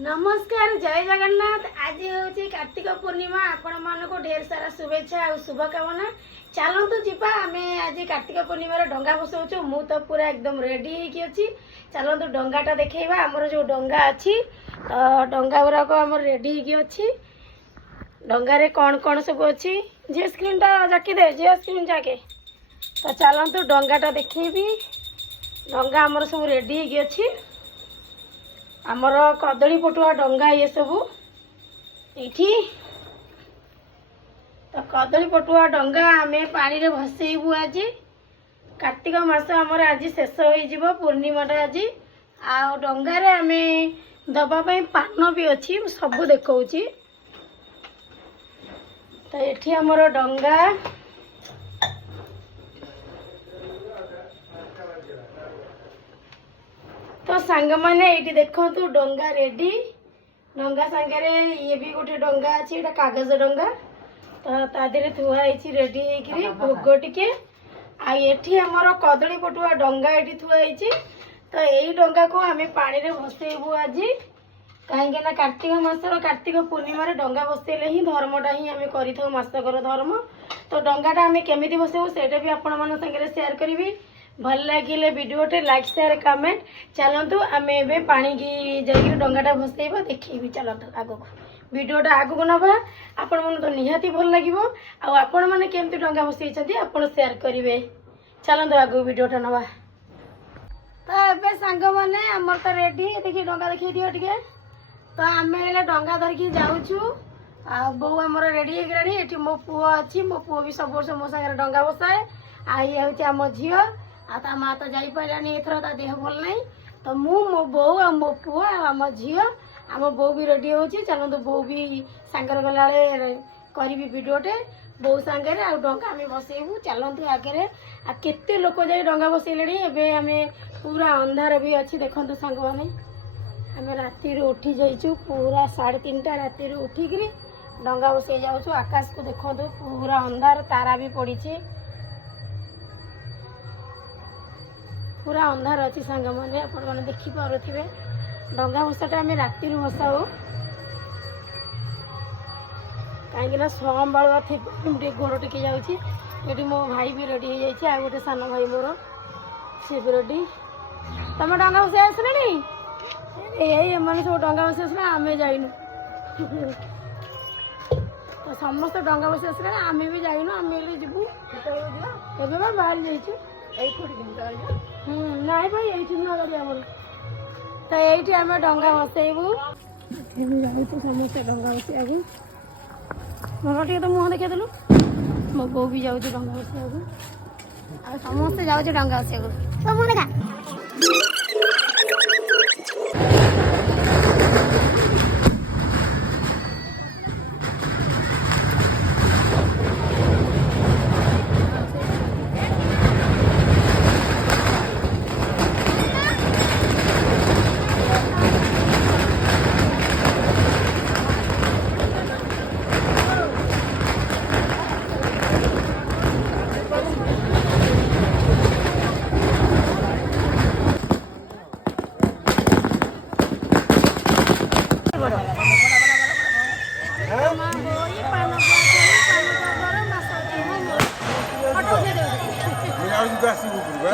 नमस्कार जय जगन्नाथ। आज हूँ कार्तिक पूर्णिमा। आपण मान को ढेर सारा शुभेच्छा और शुभकामना। चलतु जीवा आम आज कार्तिक पूर्णिमार डंगा बसाऊँ। मु तो पूरा एकदम रेडी होगी। चलतु डंगाटा देखा आमर जो डंगा अच्छी तो डंगा गुराक आम रेडी होगी। डंगारे कौन कौन सब अच्छी जी स्क्रीनटा जाकी दे जी स्क्रीन जाके तो चलतु डंगाटा देखी। डंगा आमर सब रेडी होगी। आमर कदली पटुआ डंगा ये सबू ये तो कदली पटुआ डंगा आम पानी रे भसईबू। आज कार्तिक मास आमर आज शेष हो पूर्णिमाटा आज आ डंगारे आम दबापी पान भी अच्छी सबू देखा तो ये आमर डंगा तो सांग मैंने ये देखु डंगा रेडी। डंगा सांगे ये भी गोटे डंगा अच्छी एटा कागज डंगा तो तादे थुआई रेडी होगी भोग टिके आठी आमर कदली पटुआ डंगा ये थुआई। तो यही डंगा को आम पानी रे भसईबू आज कहीं कार्तिक मासर कार्तिक पूर्णिमार डंगा बसैले ही धर्मटा ही आम कर मासकर धर्म। तो डंगाटा आम केमी बसैबू से भी आपण मान सागर सेयार करी। भल लगे वीडियोटे लाइक शेयर कमेंट। चलतु आम ए पानी की जाइए डंगाटा भसैबा देखी। चलतु आग वीडियोटा आग को नवा आपण मन तो निहाती भल लगे। आपण मैंने केमती डंगा भसई आपण शेयर करेंगे। चलतु आग वीडियोटा नवा तो ए सांग मैंने आमर तो रेडी देखिए डंगा देखिए दियो टिके। तो आम डंगा धरिकी जाऊँ बो आमर रेडी होगलानी। ये मो पुओ अच्छी मो पुओ भी सब वर्ष मो सागर डंगा बसाए आई हूँ आम झील आ माँ तो जापारानी एथर ता देह भल ना तो मो बो आ मो पुओ आम झील आम बो भी रेडी हो। चलते बो भी सांगर गला करी वीडियोटे बो सांगे आ डंगा आम बसईबू। चलतु आगे आ केते लोक जाई डंगा बसैले आम पूरा अंधार भी अच्छी देखु सांग मैंने आम राति उठी जाइचु पूरा 3:30 राति उठिक डंगा बसई जाऊँ। आकाश को देखो पूरा अंधार तारा भी पड़ी पूरा अंधार अच्छी सांग मैंने आपण मैंने देखिपे। डंगा भसाटा आम राति भसाऊ कहीं संभाड़ा थी गोड़ टिके जाऊँगी। मो भाई भी रेडी हो जाए गोटे सान भाई मोर सी भी रेडी। तुम डंगा बसाई आसला ये सब डंगा बसाई आसला आम जाइनु तो समस्त डंगा बसाई आसला आम भी जाइनु। आम जीवु एवं बाहर जाइए ना भाई ये तो ये आम डंगा बसईबू जाऊँ समस्ते डंगा बसैया मोर टे तो मुह देखा देलु मो बो भी जाऊँ डंगा बसैया समस्ते जाऊँ डंगा बसैया मुह देखा। Aku juga sibuk juga.